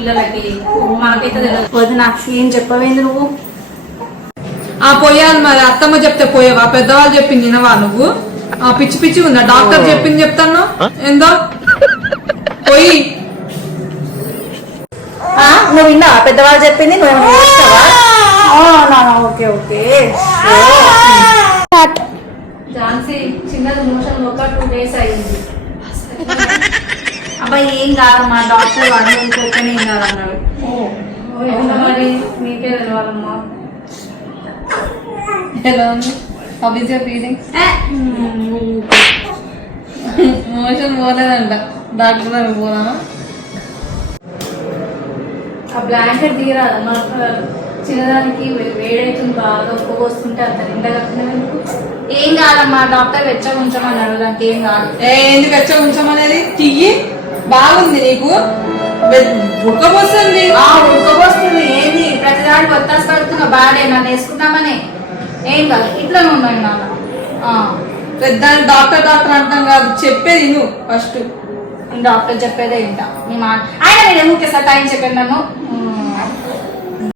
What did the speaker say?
పిల్లలకి, మాకైతే తెలియదు. నాకు ఏం చెప్పవేంది నువ్వు? పోయాలి మరి, అత్తమ్మ చెప్తే పోయావా? పెద్దవాళ్ళు చెప్పింది వినవా నువ్వు? పిచ్చి పిచ్చి ఉందా? డాక్టర్ చెప్పింది చెప్తాను ఏందో పోయి. నువ్వు విన్నా పెద్దవాళ్ళు చెప్పింది? నువ్వు ఓకే ఓకే. ఝాన్సీ చిన్నది మోషన్ ఒక 2 days అయింది. అబ్బాయి ఏం కాదమ్మా, డాక్టర్ వాడు ఇంకొకనే ఏం కాదన్నాడు. మరి నీకే తెలవాలమ్మా. ఎలా ఉంది? How is your feeling? Motion పోలేదంట, డాక్టర్ దగ్గర పోదామా? ఆ బ్లాంకెట్ దిగరాదమ్మా, చిన్నదానికి వేడైతుంది బాగా, ఉప్పు వస్తుంటే అంత నిండగా. ఏం కాదమ్మా, డాక్టర్ వెచ్చగా ఉంచమన్నాడు, దానికి ఏం కాదు. ఎందుకు వెచ్చగా ఉంచమనేది? తియ్యి బాగుంది నీకు, ఉడకపోస్తుంది. ఉడకపోస్తుంది ఏంది? ప్రతిదానికి ఒత్తాసు పడుతున్నా బాడే, నన్ను వేసుకున్నామని. ఏం కాదు, ఇట్లా ఉన్నాయి నాన్న. పెద్ద డాక్టర్ డాక్టర్ అంటాం కాదు, చెప్పేది నువ్వు ఫస్ట్. డాక్టర్ చెప్పేదే ఇంట. నీ మాట ఆయన నేను ఎందుకు సతాయించకండి నన్ను.